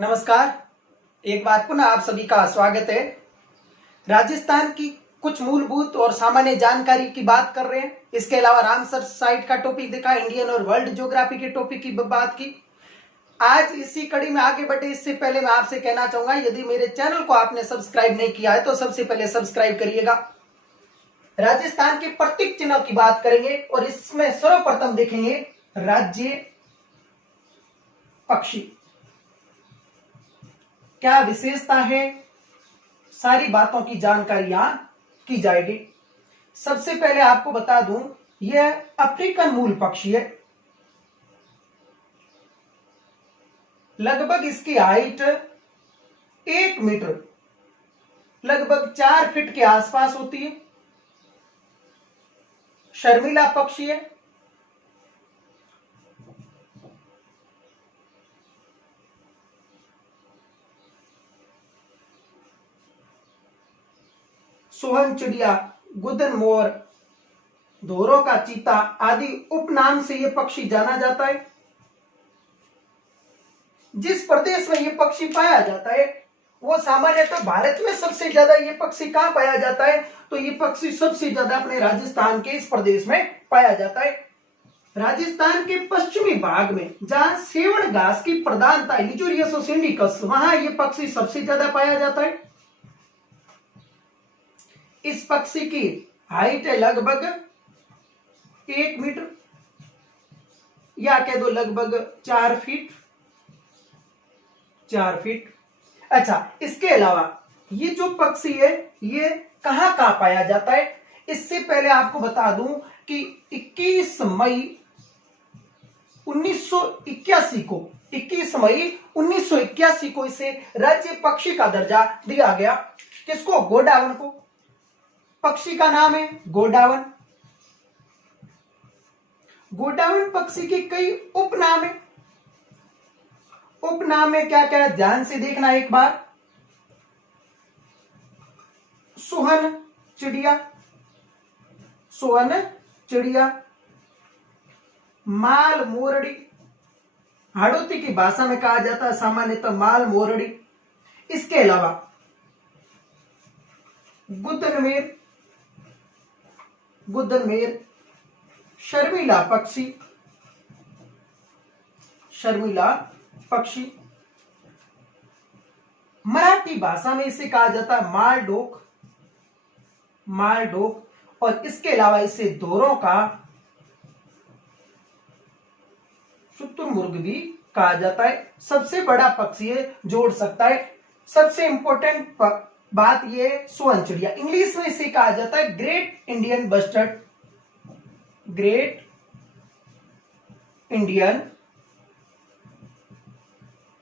नमस्कार। एक बार पुनः आप सभी का स्वागत है। राजस्थान की कुछ मूलभूत और सामान्य जानकारी की बात कर रहे हैं। इसके अलावा रामसर साइट का टॉपिक देखा, इंडियन और वर्ल्ड ज्योग्राफी के टॉपिक की बात की। आज इसी कड़ी में आगे बढ़े इससे पहले मैं आपसे कहना चाहूंगा, यदि मेरे चैनल को आपने सब्सक्राइब नहीं किया है तो सबसे पहले सब्सक्राइब करिएगा। राजस्थान के प्रतीक चिन्ह की बात करेंगे और इसमें सर्वप्रथम देखेंगे राज्य पक्षी, क्या विशेषता है, सारी बातों की जानकारी यहां की जाएगी। सबसे पहले आपको बता दूं, यह अफ्रीकन मूल पक्षी है। लगभग इसकी हाइट 1 मीटर, लगभग 4 फीट के आसपास होती है। शर्मीला पक्षी है। सोहन चिड़िया, गुदन मोर, धोरों का चीता आदि उपनाम से यह पक्षी जाना जाता है। जिस प्रदेश में यह पक्षी पाया जाता है वो सामान्यतः भारत में सबसे ज्यादा यह पक्षी कहां पाया जाता है, तो यह पक्षी सबसे ज्यादा अपने राजस्थान के इस प्रदेश में पाया जाता है। राजस्थान के पश्चिमी भाग में जहां सेवण घास की प्रधानता है, लिजोरियस इंडिकस, वहां यह पक्षी सबसे ज्यादा पाया जाता है। इस पक्षी की हाइट है लगभग 1 मीटर या कह दो लगभग 4 फीट। अच्छा, इसके अलावा ये जो पक्षी है ये कहां कहां पाया जाता है, इससे पहले आपको बता दूं कि 21 मई 1981 को इसे राज्य पक्षी का दर्जा दिया गया। किसको? गोडावन को। पक्षी का नाम है गोडावन। गोडावन पक्षी के कई उपनाम है। उपनाम में क्या क्या है ध्यान से देखना एक बार। सोहन चिड़िया, माल मोरड़ी, हाड़ौती की भाषा में कहा जाता है सामान्यतः माल मोरड़ी। इसके अलावा गुदनमेर, शर्मिला पक्षी, मराठी भाषा में इसे कहा जाता है मालडोक, और इसके अलावा इसे धोरों का शुतुरमुर्ग भी कहा जाता है। सबसे बड़ा पक्षी है, जोड़ सकता है। सबसे इंपॉर्टेंट बात यह सोहन चिड़िया, इंग्लिश में इसे कहा जाता है great Indian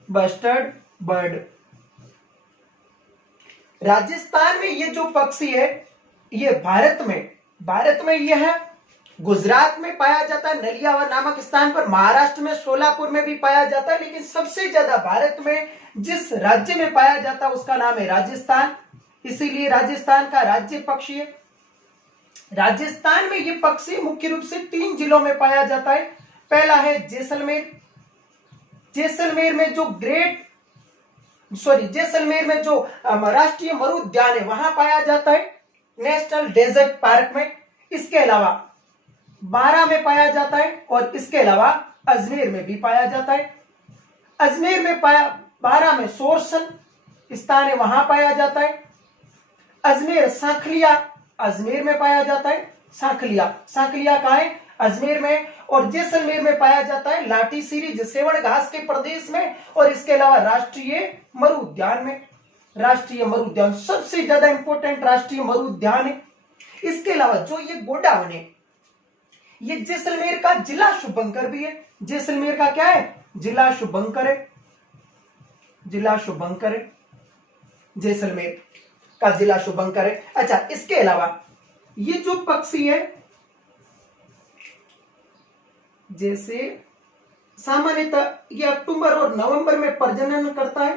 bustard bird. Rajasthan में ये जो पक्षी है ये भारत में यह है गुजरात में पाया जाता है, नलियावर नामक स्थान पर। महाराष्ट्र में सोलापुर में भी पाया जाता है, लेकिन सबसे ज्यादा भारत में जिस राज्य में पाया जाता है उसका नाम है राजस्थान, इसीलिए राजस्थान का राज्य पक्षी है। राजस्थान में यह पक्षी मुख्य रूप से 3 जिलों में पाया जाता है। पहला है जैसलमेर में जो राष्ट्रीय मरु उद्यान है वहां पाया जाता है, नेशनल डेजर्ट पार्क में। इसके अलावा बारां में पाया जाता है और इसके अलावा अजमेर में भी पाया जाता है। अजमेर में बारां में सोरसन स्थान है, वहां पाया जाता है। सांखलिया अजमेर में पाया जाता है। सांखलिया कहां है? अजमेर में। और जैसलमेर में पाया जाता है लाठी सीरीज सेवण घास के प्रदेश में, और इसके अलावा राष्ट्रीय मरु उद्यान सबसे ज्यादा इंपॉर्टेंट राष्ट्रीय मरु उद्यान है। इसके अलावा जो ये गोडावन है ये जैसलमेर का जिला शुभंकर भी है। जैसलमेर का क्या है? जिला शुभंकर है। जैसलमेर का जिला शुभंकर है। अच्छा, इसके अलावा ये जो पक्षी है जैसे सामान्यतः ये अक्टूबर और नवंबर में प्रजनन करता है।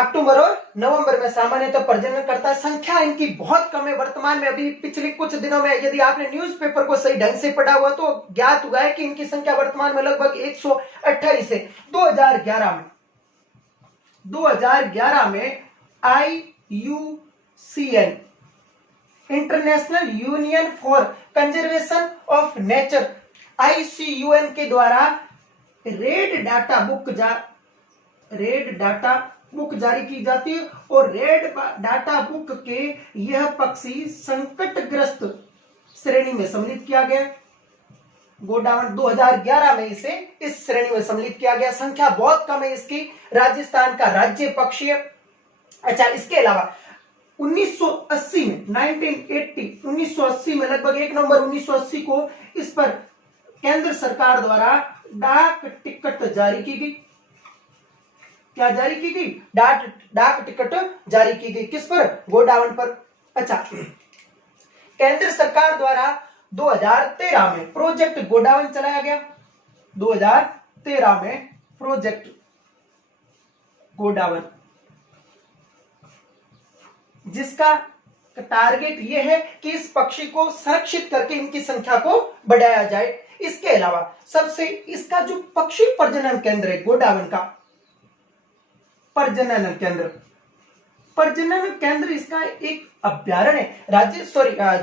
अक्टूबर और नवंबर में सामान्यतः प्रजनन करता है। संख्या इनकी बहुत कम है वर्तमान में। अभी पिछले कुछ दिनों में यदि आपने न्यूज़पेपर को सही ढंग से पढ़ा हुआ तो ज्ञात हुआ है कि इनकी संख्या वर्तमान में लगभग 128 है। 2011 में IUCN international union for conservation of nature ICUN के द्वारा रेड डाटा बुक जारी की जाती है और रेड डाटा बुक के यह पक्षी संकटग्रस्त श्रेणी में सम्मिलित किया गया। गोडावण 2011 में इसे इस श्रेणी में सम्मिलित किया गया। संख्या बहुत कम है इसकी। राजस्थान का राज्य पक्षी है। अच्छा, इसके अलावा 1980 में 1980 में लगभग 1 नवंबर 1980 को इस पर केंद्र सरकार द्वारा डाक टिकट जारी की गई। क्या जारी की गई? डाक टिकट जारी की गई। किस पर? गोडावण पर। अच्छा, केंद्र सरकार द्वारा 2013 में प्रोजेक्ट गोडावण चलाया गया। 2013 में प्रोजेक्ट गोडावण, जिसका टारगेट यह है कि इस पक्षी को संरक्षित करके इनकी संख्या को बढ़ाया जाए। इसके अलावा सबसे इसका जो पक्षी प्रजनन केंद्र है गोडावण का, प्रजनन केंद्र इसका एक अभ्यारण्य है।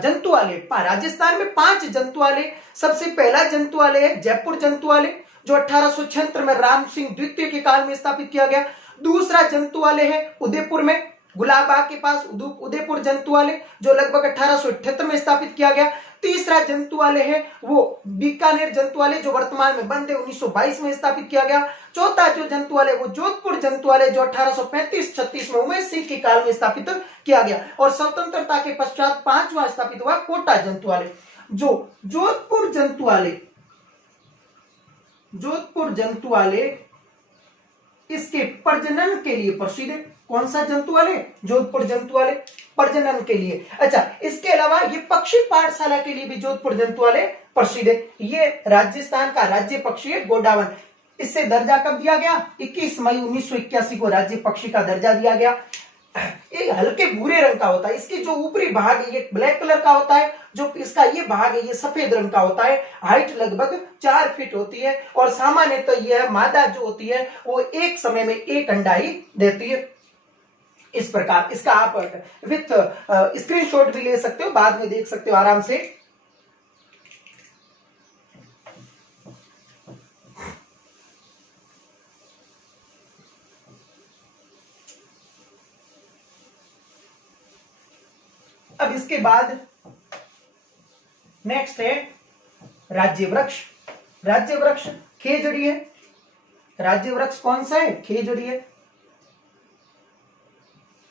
जंतुआलय, राजस्थान में 5 जंतुआलय। सबसे पहला जंतुआलय है जयपुर जंतुआलय, जो 1876 में राम सिंह द्वितीय के काल में स्थापित किया गया। दूसरा जंतुआलय है उदयपुर में, गुलाबबाग के पास उदयपुर जंतुआलय, जो लगभग 1878 में स्थापित किया गया। तीसरा जंतुआलय है वो बीकानेर जंतुआलय, जो वर्तमान में बंद है, 1922 में स्थापित किया गया। चौथा जो जंतुआलय वो जोधपुर जंतुआलय, जो 1835-36 में उमेश सिंह के काल में स्थापित किया गया। और स्वतंत्रता के पश्चात 5वां स्थापित हुआ कोटा जंतुआलय। जो जोधपुर जंतुआलय इसके प्रजनन के लिए प्रसिद्ध है। कौन सा जंतुआलय? जोधपुर जंतुआलय, प्रजनन के लिए। अच्छा, इसके अलावा ये पक्षी पाठशाला के लिए भी जोधपुर जंतुआलय प्रसिद्ध है। ये राजस्थान का राज्य पक्षी है गोडावण। इससे दर्जा कब दिया गया? 21 मई 1981 को राज्य पक्षी का दर्जा दिया गया। ये हल्के भूरे रंग का होता है। इसकी जो ऊपरी भाग है ये ब्लैक कलर का होता है, जो इसका ये भाग है ये सफेद रंग का होता है। हाइट लगभग 4 फीट होती है और सामान्यतः यह मादा जो होती है वो एक समय में 1 अंडा ही देती है। इस प्रकार इसका आप विथ स्क्रीनशॉट भी ले सकते हो, बाद में देख सकते हो आराम से। अब इसके बाद नेक्स्ट है राज्य वृक्ष। राज्य वृक्ष खेजड़ी है। राज्य वृक्ष कौन सा है? खेजड़ी है।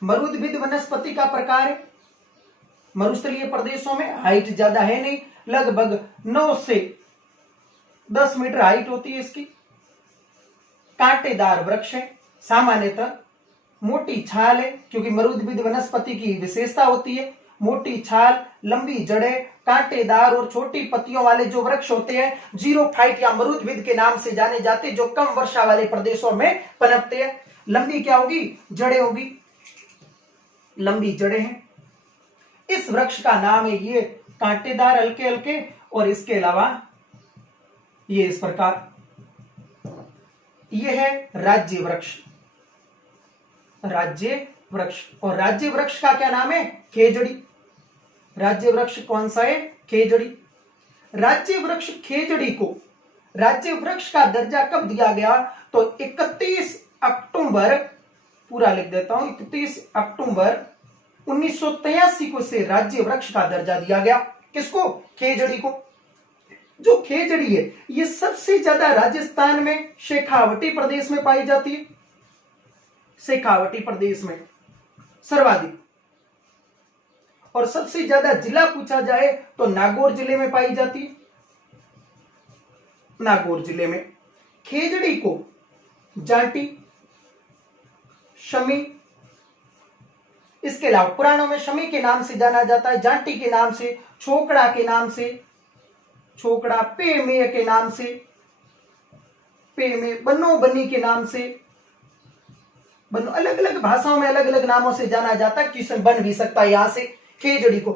मरुद्भिद वनस्पति का प्रकार है। मरुस्थलीय प्रदेशों में हाइट ज्यादा है नहीं, लगभग 9 से 10 मीटर हाइट होती है इसकी। कांटेदार वृक्ष है। सामान्यतः मोटी छाल है, क्योंकि मरुद्भिद वनस्पति की विशेषता होती है मोटी छाल, लंबी जड़ें, कांटेदार और छोटी पत्तियों वाले जो वृक्ष होते हैं जीरोफाइट या मरुद्भिद के नाम से जाने जाते हैं, जो कम वर्षा वाले प्रदेशों में पनपते हैं। लंबी क्या होगी? जड़ें होगी, लंबी जड़ें हैं। इस वृक्ष का नाम है ये कांटेदार हल्के हल्के, और इसके अलावा ये इस प्रकार, ये है राज्य वृक्ष। राज्य वृक्ष, और राज्य वृक्ष का क्या नाम है? खेजड़ी। राज्य वृक्ष कौन सा है? खेजड़ी। राज्य वृक्ष खेजड़ी को राज्य वृक्ष का दर्जा कब दिया गया? तो 31 अक्टूबर, पूरा लिख देता हूं, 31 अक्टूबर 1983 को से राज्य वृक्ष का दर्जा दिया गया। किसको? खेजड़ी को। जो खेजड़ी है ये सबसे ज्यादा राजस्थान में शेखावटी प्रदेश में पाई जाती है। शेखावटी प्रदेश में सर्वाधिक, और सबसे ज्यादा जिला पूछा जाए तो नागौर जिले में पाई जाती है। नागौर जिले में खेजड़ी को जाटी, शमी, इसके अलावा पुराणों में शमी के नाम से जाना जाता है, जाटी के नाम से, छोकड़ा के नाम से, छोकड़ा, पेमेय के नाम से, पेमे, बनो बनी के नाम से, अलग अलग भाषाओं में अलग अलग नामों से जाना जाता है। क्वेश्चन बन भी सकता है यहां से। खेजड़ी को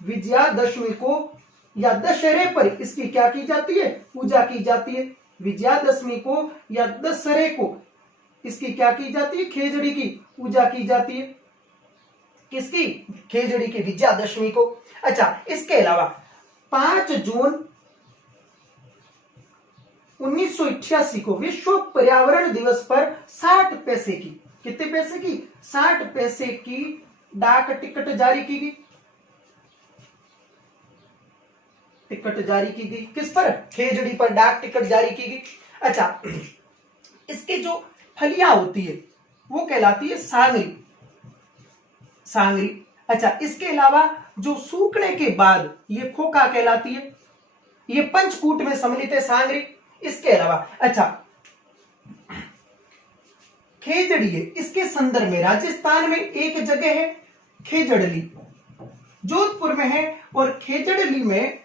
विजयादशमी को या दशहरे पर इसकी क्या की जाती है? पूजा की जाती है। विजयादशमी को या दशहरे को इसकी क्या की जाती है? खेजड़ी की पूजा की जाती है। किसकी? खेजड़ी की, विजयादशमी को। अच्छा, इसके अलावा 5 जून 1988 को विश्व पर्यावरण दिवस पर 60 पैसे की, कितने पैसे की? 60 पैसे की डाक टिकट जारी की गई। टिकट जारी की गई किस पर? खेजड़ी पर डाक टिकट जारी की गई। अच्छा, इसके जो फलियां होती है वो कहलाती है सांगरी। अच्छा, इसके अलावा जो सूखने के बाद ये खोखा कहलाती है। ये पंचकूट में सम्मिलित है सांगरी। इसके अलावा अच्छा, खेजड़ी है, इसके संदर्भ में राजस्थान में एक जगह है खेजड़ली, जोधपुर में है। और खेजड़ली में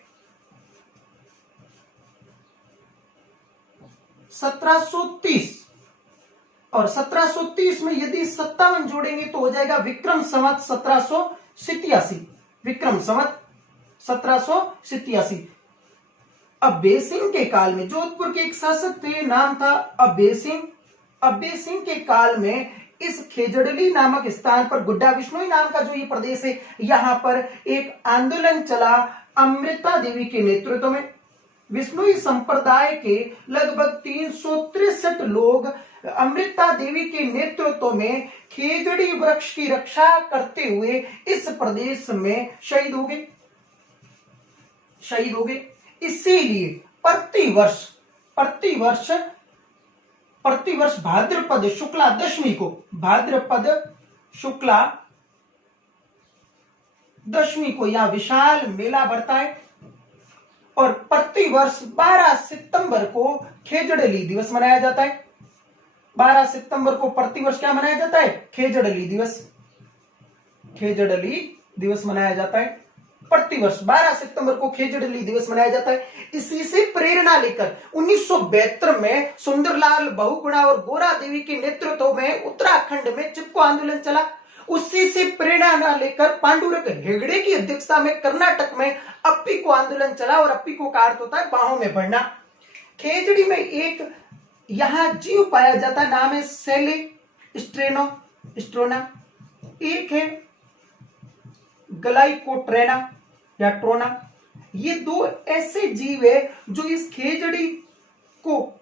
1730 और 1730 में यदि 57 जोड़ेंगे तो हो जाएगा विक्रम संवत 1787। विक्रम संवत 1787। अब्बे सिंह के काल में जोधपुर के एक शासक थे, नाम था अब्बे सिंह। अब्बे सिंह के काल में इस खेजड़ली नामक स्थान पर गुड्डा विश्नोई नाम का जो ये प्रदेश है, यहां पर एक आंदोलन चला अमृता देवी के नेतृत्व में। विश्नोई संप्रदाय के लगभग 363 लोग अमृता देवी के नेतृत्व में खेजड़ी वृक्ष की रक्षा करते हुए इस प्रदेश में शहीद हो गए। इसीलिए प्रतिवर्ष भाद्रपद शुक्ला दशमी को यहां विशाल मेला बढ़ता है। और प्रतिवर्ष 12 सितंबर को खेजड़ली दिवस मनाया जाता है। 12 सितंबर को प्रतिवर्ष क्या मनाया जाता है? खेजड़ली दिवस मनाया जाता है। प्रतिवर्ष 12 सितंबर को खेजड़ली दिवस मनाया जाता है। इसी से प्रेरणा लेकर 1972 में सुंदरलाल बहुगुणा और गोरा देवी के नेतृत्व में उत्तराखंड में चिपको आंदोलन चला। उसी से प्रेरणा लेकर पांडुरंग हेगड़े की अध्यक्षता में कर्नाटक में अप्पी को आंदोलन चला। और अप्पी को का अर्थ होता है बाहों में भरना। खेजड़ी में एक यहां जीव पाया जाता है, नाम है सेलेस्ट्रोना। एक है ग्लाइकोट्रेना या ट्रोना। ये 2 ऐसे जीव है जो इस खेजड़ी को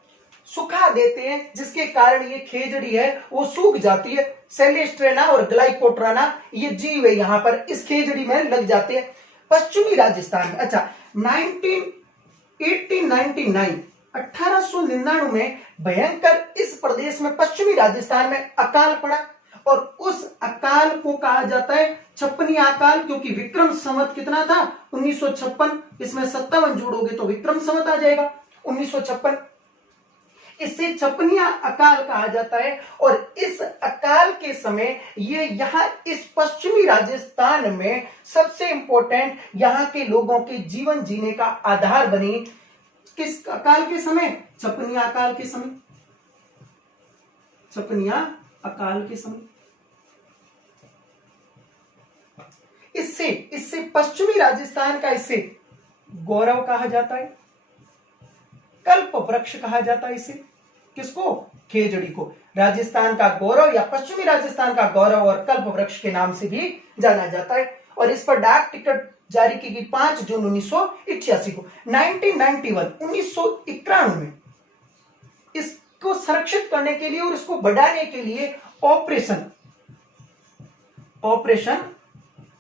सुखा देते हैं, जिसके कारण ये खेजड़ी है वो सूख जाती है। सेलेस्ट्रेना और ग्लाइकोट्राना ये जीव है यहां पर इस खेजड़ी में लग जाते हैं। पश्चिमी राजस्थान में अच्छा 1899 में भयंकर इस प्रदेश में पश्चिमी राजस्थान में अकाल पड़ा। और उस अकाल को कहा जाता है छप्पनिया अकाल, क्योंकि विक्रम संवत कितना था? 1956। इसमें 57 जोड़ोगे तो विक्रम संवत आ जाएगा 1956। इसे छप्पनिया अकाल कहा जाता है। और इस अकाल के समय ये यहाँ इस पश्चिमी राजस्थान में सबसे इंपॉर्टेंट यहाँ के लोगों के जीवन जीने का आधार बनी। किस अकाल के समय? छप्पनिया अकाल के समय। इससे पश्चिमी राजस्थान का इसे गौरव कहा जाता है, कल्प वृक्ष कहा जाता है इसे। किसको? खेजड़ी को राजस्थान का गौरव या पश्चिमी राजस्थान का गौरव और कल्प वृक्ष के नाम से भी जाना जाता है। और इस पर डाक टिकट जारी की गई 5 जून 1988 को। 1991 में इसको संरक्षित करने के लिए और इसको बढ़ाने के लिए ऑपरेशन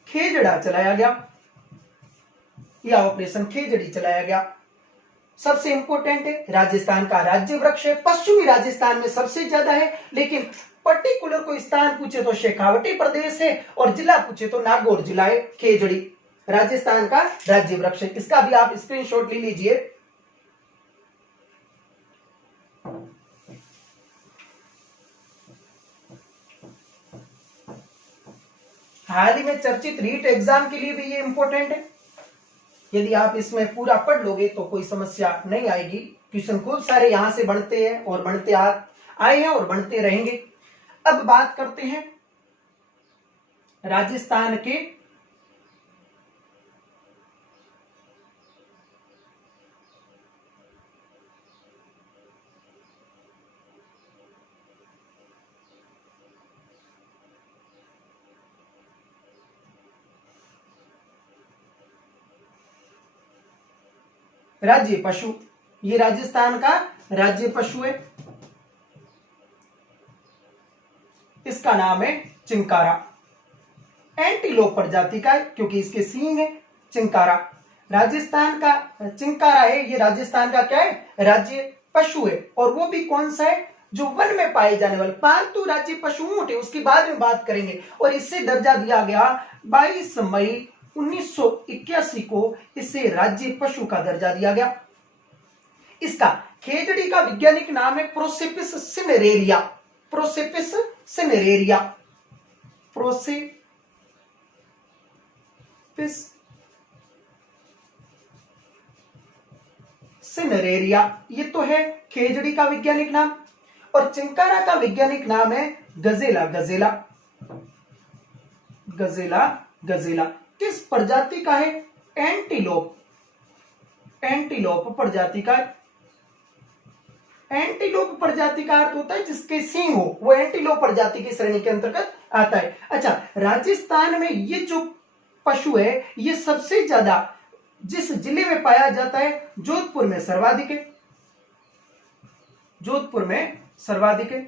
खेजड़ा चलाया गया या ऑपरेशन खेजड़ी चलाया गया। सबसे इंपॉर्टेंट है, राजस्थान का राज्य वृक्ष है, पश्चिमी राजस्थान में सबसे ज्यादा है। लेकिन पर्टिकुलर कोई स्थान पूछे तो शेखावटी प्रदेश है और जिला पूछे तो नागौर जिला है। खेजड़ी राजस्थान का राज्य वृक्ष है। इसका भी आप स्क्रीनशॉट ले लीजिए। हाल ही में चर्चित रीट एग्जाम के लिए भी ये इंपॉर्टेंट है। यदि आप इसमें पूरा पढ़ लोगे तो कोई समस्या नहीं आएगी। क्वेश्चन खूब सारे यहां से बनते हैं और बनते आए हैं और बढ़ते रहेंगे। अब बात करते हैं राजस्थान के राज्य पशु। ये राजस्थान का राज्य पशु है, इसका नाम है चिंकारा। एंटीलोप प्रजाति का है क्योंकि इसके सींग है। चिंकारा राजस्थान का चिंकारा है, ये राजस्थान का क्या है, राज्य पशु है। और वो भी कौन सा है, जो वन में पाए जाने वाले पालतू राज्य पशु ऊंट है, उसकी बाद में बात करेंगे। और इससे दर्जा दिया गया 22 मई 1981 को इसे राज्य पशु का दर्जा दिया गया। इसका खेजड़ी का वैज्ञानिक नाम है प्रोसेपिस सिनेरेरिया। प्रोसेपिस सिनेरेरिया, प्रोसेपिस सिनेरेरिया, ये तो है खेजड़ी का वैज्ञानिक नाम। और चिंकारा का वैज्ञानिक नाम है गजेला। गजेला गजेला गजेला किस प्रजाति का है, एंटीलोप। एंटीलोप प्रजाति का। एंटीलोप प्रजाति का अर्थ होता है जिसके सींग हो, वो एंटीलोप प्रजाति की श्रेणी के अंतर्गत आता है। अच्छा, राजस्थान में ये जो पशु है ये सबसे ज्यादा जिस जिले में पाया जाता है, जोधपुर में सर्वाधिक है। जोधपुर में सर्वाधिक है।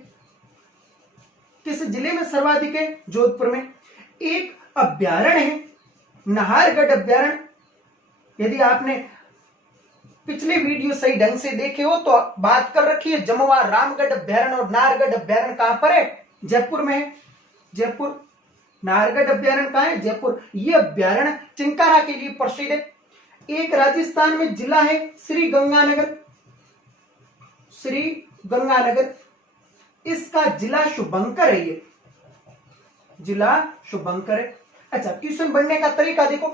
किस जिले में सर्वाधिक है, जोधपुर में। एक अभ्यारण्य है नाहरगढ़ अभ्यारण्य। यदि आपने पिछले वीडियो सही ढंग से देखे हो तो बात कर रखी है जमवा रामगढ़ अभ्यारण्य। और नाहरगढ़ अभ्यारण्य कहां पर है, जयपुर में है। जयपुर। नाहरगढ़ अभ्यारण्य कहां है, जयपुर। ये अभ्यारण्य चिंकारा के लिए प्रसिद्ध है। एक राजस्थान में जिला है श्री गंगानगर। श्री गंगानगर, इसका जिला शुभंकर है। ये जिला शुभंकर है। अच्छा, क्वेश्चन बनने का तरीका देखो।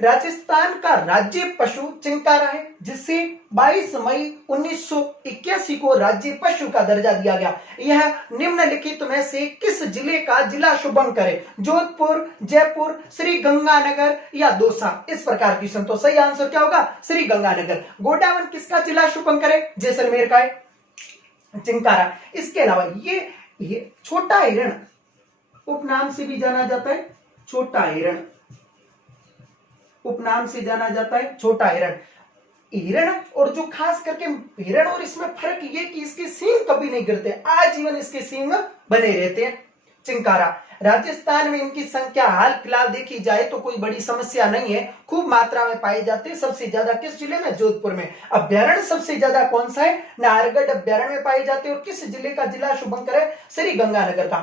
राजस्थान का राज्य पशु चिंकारा है, जिसे 22 मई 1981 को राज्य पशु का दर्जा दिया गया। यह निम्नलिखित में से किस जिले का जिला शुभंकर है, जोधपुर, जयपुर, श्री गंगानगर या दौसा। इस प्रकार क्वेश्चन, तो सही आंसर क्या होगा, श्री गंगानगर। गोडावन किसका जिला शुभंकर है, जैसलमेर का है। चिंकारा। इसके अलावा ये छोटा हिरण उपनाम से भी जाना जाता है। छोटा हिरण उपनाम से जाना जाता है, छोटा हिरण। हिरण और जो खास करके हिरण और इसमें फर्क ये कि इसके सींग कभी नहीं गिरते, आजीवन इसके सींग बने रहते हैं। चिंकारा। राजस्थान में इनकी संख्या हाल फिलहाल देखी जाए तो कोई बड़ी समस्या नहीं है, खूब मात्रा में पाए जाते हैं। सबसे ज्यादा किस जिले में, जोधपुर में। अभ्यारण्य सबसे ज्यादा कौन सा है, नाहरगढ़ अभ्यारण्य में पाए जाते हैं। और किस जिले का जिला शुभंकर है, श्री गंगानगर का।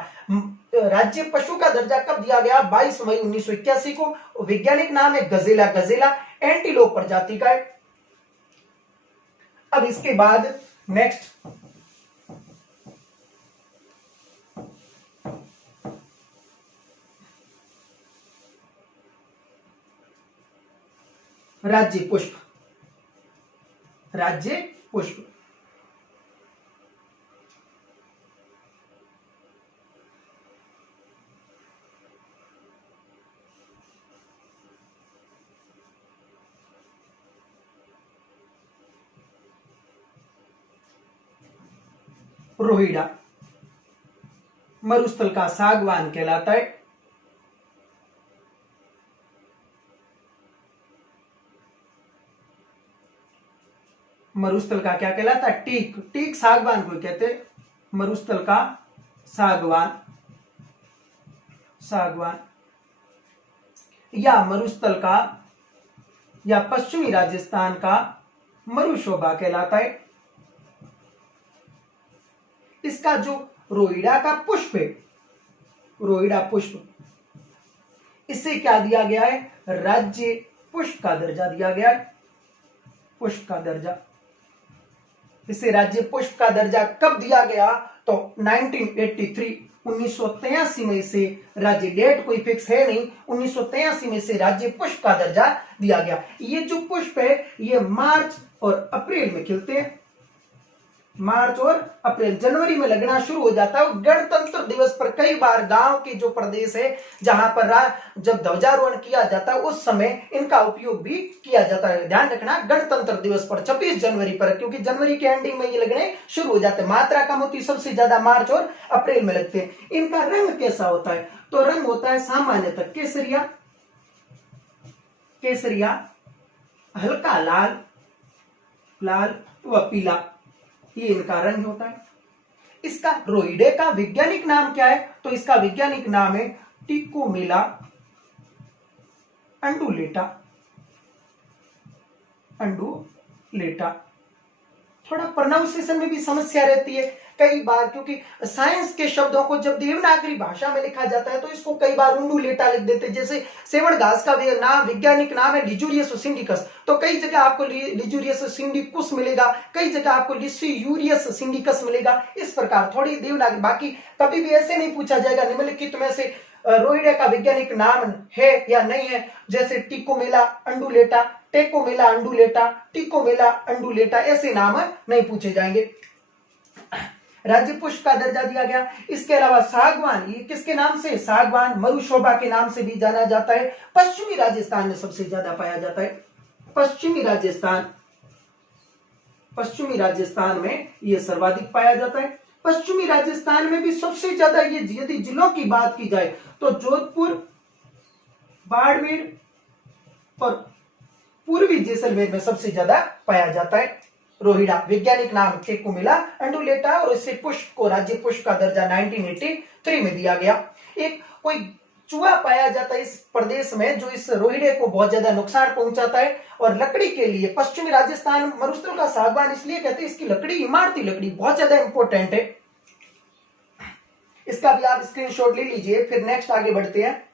राज्य पशु का दर्जा कब दिया गया, 22 मई 1981 को। वैज्ञानिक नाम है गजेला। गजेला एंटीलोप प्रजाति का है। अब इसके बाद नेक्स्ट राज्य पुष्प। राज्य पुष्प। रोहिड़ा मरुस्थल का सागवान कहलाता है। मरुस्थल का क्या कहलाता है, टीक। टीक सागवान को कहते हैं, मरुस्थल का सागवान। सागवान या मरुस्थल का या पश्चिमी राजस्थान का मरुशोभा कहलाता है। इसका जो रोहिड़ा का पुष्प है, रोहिड़ा पुष्प, इसे क्या दिया गया है, राज्य पुष्प का दर्जा दिया गया है। पुष्प का दर्जा। इसे राज्य पुष्प का दर्जा कब दिया गया, तो 1983 1983 में इसे राज्य, डेट कोई फिक्स है नहीं, 1983 में इसे राज्य पुष्प का दर्जा दिया गया। ये जो पुष्प है ये मार्च और अप्रैल में खिलते हैं। मार्च और अप्रैल, जनवरी में लगना शुरू हो जाता है। गणतंत्र दिवस पर कई बार गांव के जो प्रदेश है जहां पर जब ध्वजारोहण किया जाता है उस समय इनका उपयोग भी किया जाता है। ध्यान रखना गणतंत्र दिवस पर 26 जनवरी पर, क्योंकि जनवरी के एंडिंग में ये लगने शुरू हो जाते हैं। मात्रा कम होती सबसे ज्यादा मार्च और अप्रैल में लगते हैं। इनका रंग कैसा होता है? तो रंग होता है सामान्यतः केसरिया, केसरिया, हल्का लाल, लाल व पीला, ये इनका रंग होता है। इसका रोइडे का वैज्ञानिक नाम क्या है? तो इसका वैज्ञानिक नाम है टिकोमेला अंडुलेटा, अंडुलेटा। थोड़ा प्रोनाउंसिएशन में भी समस्या रहती है कई बार, क्योंकि साइंस के शब्दों को जब देवनागरी भाषा में लिखा जाता है तो इसको कई बार उंडुलेटा लिख देते हैं। जैसे सेवण घास का नाम, वैज्ञानिक नाम है लिजुरियस सिंडिकस, तो कई जगह आपको लिजुरियस सिंडिकुस मिलेगा, कई जगह आपको लिसियूरियस सिंडिकस मिलेगा। इस प्रकार थोड़ी देवनागरी, बाकी कभी भी ऐसे नहीं पूछा जाएगा निम्नलिखित में से रोइडे का वैज्ञानिक नाम है या नहीं है, जैसे टिकोमेला अंडुलेटा, टेकोमेला अंडुलेटा, टिकोमेला अंडुलेटा, ऐसे नाम नहीं पूछे जाएंगे। राज्य पुष्प का दर्जा दिया गया। इसके अलावा सागवान, ये किसके नाम से? सागवान मरुशोभा के नाम से भी जाना जाता है। पश्चिमी राजस्थान में सबसे ज्यादा पाया जाता है। पश्चिमी राजस्थान, पश्चिमी राजस्थान में ये सर्वाधिक पाया जाता है। पश्चिमी राजस्थान में भी सबसे ज्यादा, ये यदि जिलों की बात की जाए तो जोधपुर, बाड़मेर और पूर्वी जैसलमेर में सबसे ज्यादा पाया जाता है रोहिड़ा। वैज्ञानिक नाम टेकोमेला अंडुलेटा, और इससे पुष्प को राज्य पुष्प का दर्जा 1983 में दिया गया। एक कोई चूहा पाया जाता है इस प्रदेश में जो इस रोहिड़े को बहुत ज्यादा नुकसान पहुंचाता है, और लकड़ी के लिए पश्चिमी राजस्थान मरुस्थल का सागवान इसलिए कहते हैं, इसकी लकड़ी इमारती लकड़ी बहुत ज्यादा इंपॉर्टेंट है। इसका भी आप स्क्रीनशॉट ले लीजिए। फिर नेक्स्ट आगे बढ़ते हैं।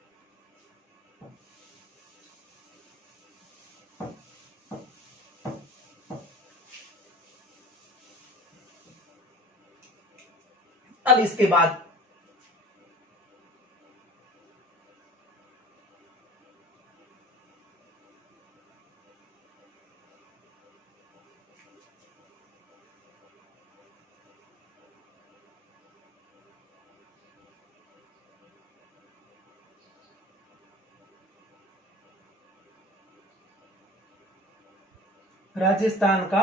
अब इसके बाद राजस्थान का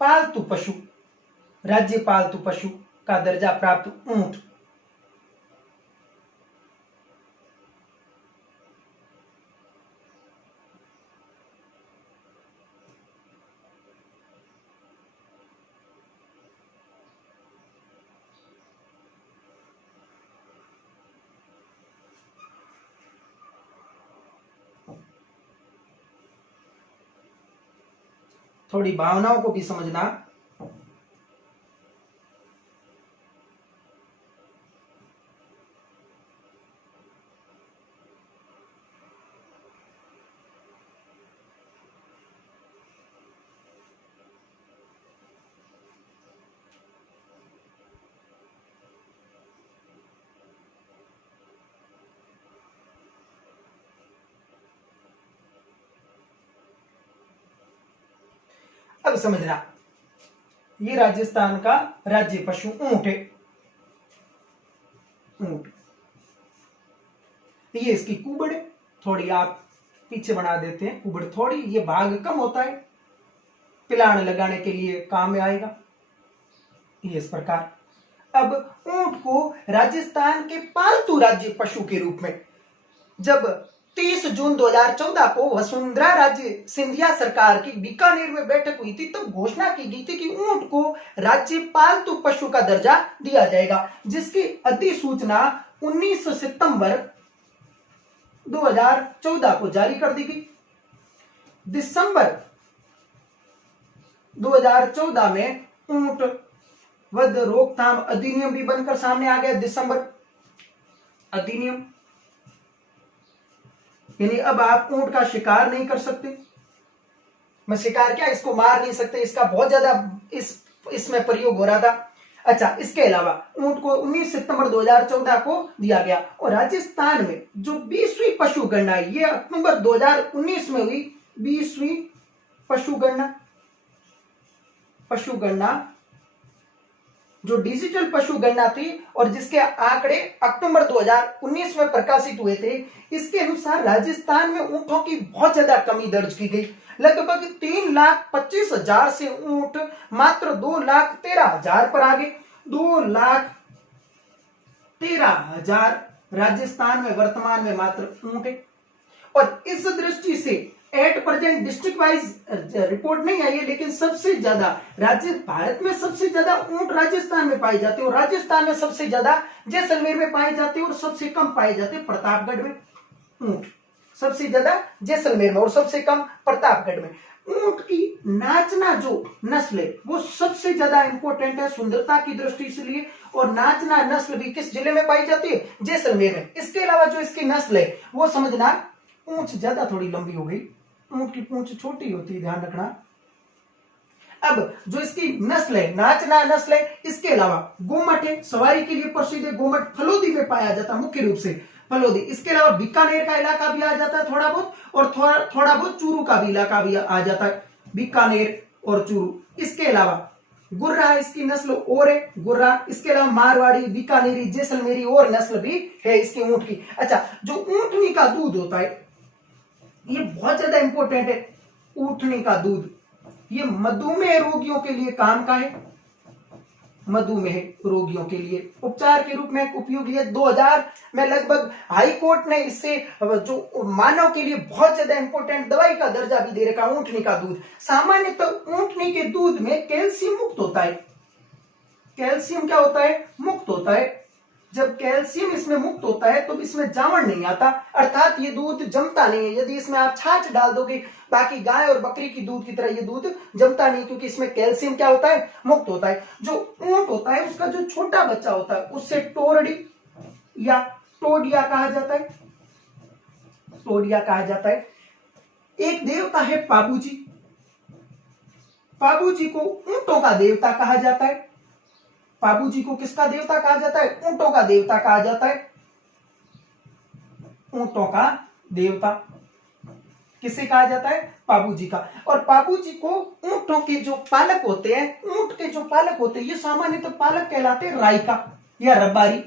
पालतू पशु, राज्य पालतू पशु का दर्जा प्राप्त ऊंट। थोड़ी भावनाओं को भी समझना। अब समझना, ये राजस्थान का राज्य पशु ऊंट है। ऊंट, ये इसकी कुबड़ है, थोड़ी आप पीछे बना देते हैं कुबड़ थोड़ी, ये भाग कम होता है, पिलान लगाने के लिए काम में आएगा, ये इस प्रकार। अब ऊंट को राजस्थान के पालतू राज्य पशु के रूप में जब 30 जून 2014 को वसुंधरा राज्य सिंधिया सरकार की बीकानेर में बैठक हुई थी, तो घोषणा की गई थी कि ऊंट को राज्य पालतू पशु का दर्जा दिया जाएगा, जिसकी अधिसूचना 19 सितंबर 2014 को जारी कर दी गई। दिसंबर 2014 में ऊंट वध रोकथाम अधिनियम भी बनकर सामने आ गया। दिसंबर अधिनियम, यानी अब आप ऊंट का शिकार नहीं कर सकते। मैं शिकार क्या, इसको मार नहीं सकते, इसका बहुत ज्यादा इसमें प्रयोग हो रहा था। अच्छा, इसके अलावा ऊंट को 19 सितंबर 2014 को दिया गया, और राजस्थान में जो 20वीं पशु गणना, ये अक्टूबर 2019 में हुई 20वीं पशु गणना, पशु गणना, जो डिजिटल पशु गणना थी और जिसके आंकड़े अक्टूबर 2019 में प्रकाशित हुए थे, इसके अनुसार राजस्थान में ऊंटों की बहुत ज्यादा कमी दर्ज की गई। लगभग 3,25,000 से ऊंट मात्र 2,13,000 पर आ गए। 2,13,000 राजस्थान में वर्तमान में मात्र ऊंट है। और इस दृष्टि से at present district wise report नहीं आई है, लेकिन सबसे ज्यादा भारत में सबसे ज्यादा ऊंट राजस्थान में पाए जाते हैं, और राजस्थान में सबसे ज्यादा जैसलमेर में पाए जाते हैं, और सबसे कम पाए जाते हैं प्रतापगढ़ में। ऊंट सबसे ज्यादा जैसलमेर में और सबसे कम प्रतापगढ़ में। ऊंट की नाचना जो नस्ल है वो सबसे ज्यादा इंपॉर्टेंट है सुंदरता की दृष्टि से लिए, और नाचना नस्ल भी किस जिले में पाई जाती है? जैसलमेर में। इसके अलावा जो इसकी नस्ल है वो समझना, पूंछ ज्यादा थोड़ी लंबी हो गई, ऊंट की पूंछ छोटी होती है, ध्यान रखना। अब जो इसकी नस्ल है, नाचना नस्ल है, इसके अलावा गोमट है, सवारी के लिए प्रसिद्ध है। गोमट फलोदी में पाया जाता है, मुख्य रूप से फलोदी। इसके अलावा बीकानेर का इलाका भी आ जाता है थोड़ा बहुत, और थोड़ा बहुत चूरू का भी इलाका भी आ जाता है, बीकानेर और चूरू। इसके अलावा गुर्रा इसकी नस्ल और है, गुर्रा। इसके अलावा मारवाड़ी, बीकानेरी, जैसलमेरी और नस्ल भी है इसकी ऊंट की। अच्छा, जो ऊंटनी का दूध होता है ये बहुत ज्यादा इंपॉर्टेंट है। ऊंटनी का दूध ये मधुमेह रोगियों के लिए काम का है, मधुमेह रोगियों के लिए उपचार के रूप में उपयोगी है। 2000 में लगभग हाई कोर्ट ने इससे जो मानव के लिए बहुत ज्यादा इंपॉर्टेंट दवाई का दर्जा भी दे रखा। ऊंटनी का दूध, सामान्यतः ऊंटनी के दूध में कैल्शियम मुक्त होता है। कैल्शियम क्या होता है? मुक्त होता है। जब कैल्शियम इसमें मुक्त होता है तो इसमें जामन नहीं आता, अर्थात ये दूध जमता नहीं है। यदि इसमें आप छाछ डाल दोगे, बाकी गाय और बकरी की दूध की तरह ये दूध जमता नहीं, क्योंकि इसमें कैल्शियम क्या होता है? मुक्त होता है। जो ऊंट होता है उसका जो छोटा बच्चा होता है उससे टोरडी या टोडिया कहा जाता है, टोडिया कहा जाता है। एक देवता है पाबूजी, पाबूजी को ऊंटों का देवता कहा जाता है। पाबूजी को किसका देवता कहा जाता है? ऊंटों का देवता कहा जाता है। ऊंटों का देवता किसे कहा जाता है? पाबूजी का। और पाबूजी को ऊंटों के जो पालक होते हैं, ऊंट के जो पालक होते हैं, ये सामान्यतः पालक कहलाते हैं राइका या रब्बारी।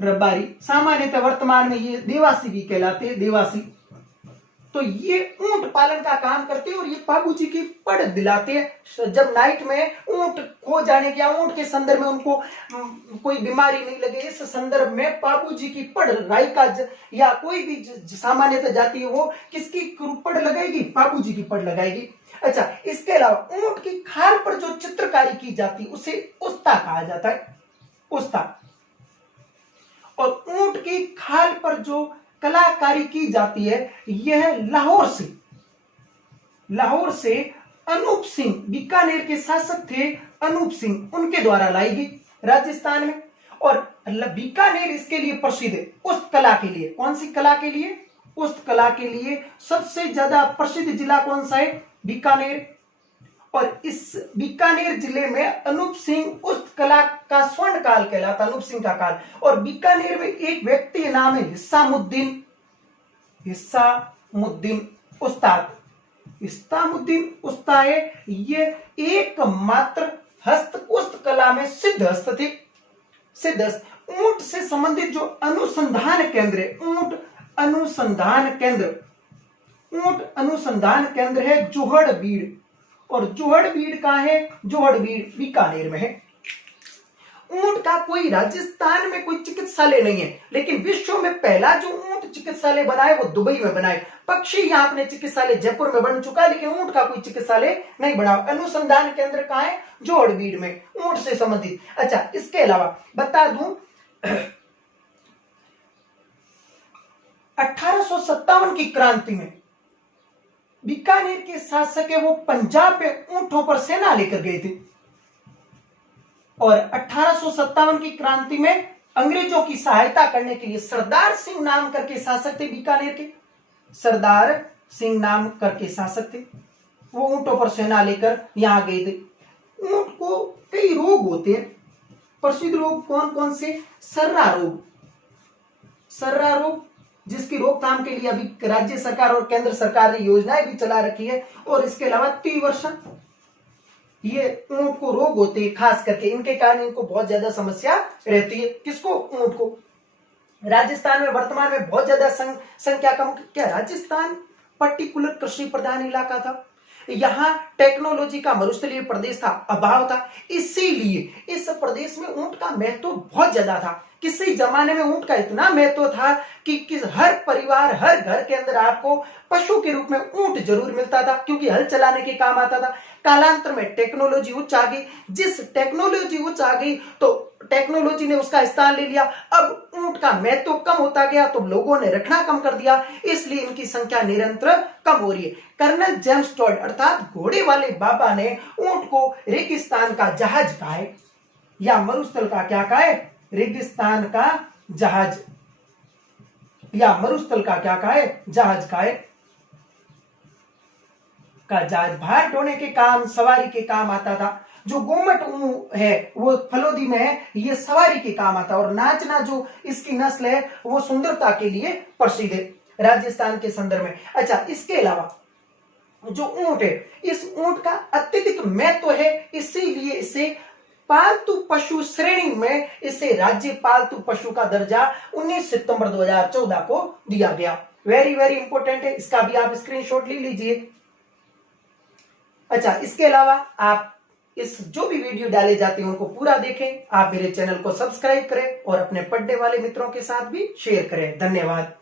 रब्बारी सामान्यतः वर्तमान में ये देवासी भी कहलाते हैं, देवासी। तो ये ऊंट पालन का काम करते हैं और ये पाबूजी की पढ़ दिलाते हैं। जब नाइट में ऊंट खो जाने या ऊंट के संदर्भ में उनको कोई बीमारी नहीं लगे, इस संदर्भ में पाबूजी की पढ़, राइका या कोई भी सामान्यतः जाति है वो किसकी पढ़ लगाएगी? पाबूजी की पढ़ लगाएगी। अच्छा, इसके अलावा ऊंट की खाल पर जो चित्रकारी की जाती है उसे उस्ता कहा जाता है, उस्ता। और ऊंट की खाल पर जो कलाकारी की जाती है यह लाहौर से अनूप सिंह, बीकानेर के शासक थे अनूप सिंह, उनके द्वारा लाई गई राजस्थान में। और बीकानेर इसके लिए प्रसिद्ध है, उस्त कला के लिए। कौन सी कला के लिए? उस्त कला के लिए सबसे ज्यादा प्रसिद्ध जिला कौन सा है? बीकानेर। और इस बीकानेर जिले में अनूप सिंह उस्त कला का स्वर्ण काल कहलाता, अनूप सिंह का काल। और बीकानेर में एक व्यक्ति नाम है हिस्सामुद्दीन उस्ताद। हिस्सामुद्दीन उस्ताद है, ये एकमात्र उस्त कला में सिद्ध हस्त थे, सिद्ध हस्त। ऊंट से संबंधित जो अनुसंधान केंद्र है, ऊंट अनुसंधान केंद्र है जोहड़बीड़। और जोहड़बीड़ कहाँ है? जोहड़बीड़ बीकानेर में है। ऊंट का कोई राजस्थान में कोई चिकित्सालय नहीं है, लेकिन विश्व में पहला जो ऊंट चिकित्सालय बना है वो दुबई में बना है। पक्षी यहाँ अपने चिकित्सालय जयपुर में बन चुका है, लेकिन ऊंट का कोई चिकित्सालय नहीं बना। अनुसंधान केंद्र कहाँ है? जोहड़बीड़ में, ऊंट से संबंधित। अच्छा, इसके अलावा बता दूं 1857 की क्रांति में बीकानेर के शासक है वो पंजाब पे ऊंटों पर सेना लेकर गए थे। और 1857 की क्रांति में अंग्रेजों की सहायता करने के लिए सरदार सिंह नाम करके शासक थे बीकानेर के, सरदार सिंह नाम करके शासक थे, वो ऊंटों पर सेना लेकर यहां गए थे। ऊंट को कई रोग होते हैं, प्रसिद्ध रोग कौन कौन से? सर्रा रोग, जिसकी रोकथाम के लिए अभी राज्य सरकार और केंद्र सरकार ने योजनाएं भी चला रखी है। और इसके अलावा ये ऊंट को रोग होते हैं, खास करके इनके कारण इनको बहुत ज्यादा समस्या रहती है। किसको? ऊंट को। राजस्थान में वर्तमान में बहुत ज्यादा संख्या कम। क्या राजस्थान पर्टिकुलर कृषि प्रधान इलाका था? यहाँ टेक्नोलॉजी का मरुस्थलीय प्रदेश था, अभाव था, इसीलिए इस प्रदेश में ऊंट का महत्व बहुत ज्यादा था। किसी जमाने में ऊंट का इतना महत्व था कि हर परिवार, हर घर के अंदर आपको पशु के रूप में ऊंट जरूर मिलता था, क्योंकि हल चलाने के काम आता था। कालांतर में टेक्नोलॉजी उच्च आ गई, जिस टेक्नोलॉजी उच्च आ गई तो टेक्नोलॉजी ने उसका स्थान ले लिया। अब ऊंट का महत्व कम होता गया तो लोगों ने रखना कम कर दिया, इसलिए इनकी संख्या निरंतर कम हो रही है। कर्नल जेम्स टॉड अर्थात घोड़े वाले बाबा ने ऊंट को रेगिस्तान का जहाज कहा है, या मरुस्थल का क्या कहा है? रेगिस्तान का जहाज, या मरुस्थल का क्या कहा है? जहाज कहा है। का जहाज भार ढोने के काम, सवारी के काम आता था। जो गोमट ऊंट है वो फलोदी में है, ये सवारी के काम आता है। और नाचना जो इसकी नस्ल है वो सुंदरता के लिए प्रसिद्ध है राजस्थान के संदर्भ में। अच्छा, इसके अलावा जो ऊंट है, इस ऊंट का अत्यधिक महत्व है, इसीलिए इसे पालतू पशु श्रेणी में इसे राज्य पालतू पशु का दर्जा 19 सितंबर 2014 को दिया गया। वेरी वेरी इंपॉर्टेंट है, इसका भी आप स्क्रीनशॉट ले लीजिए। अच्छा, इसके अलावा आप इस जो भी वीडियो डाले जाते हैं उनको पूरा देखें। आप मेरे चैनल को सब्सक्राइब करें और अपने पढ़ने वाले मित्रों के साथ भी शेयर करें। धन्यवाद।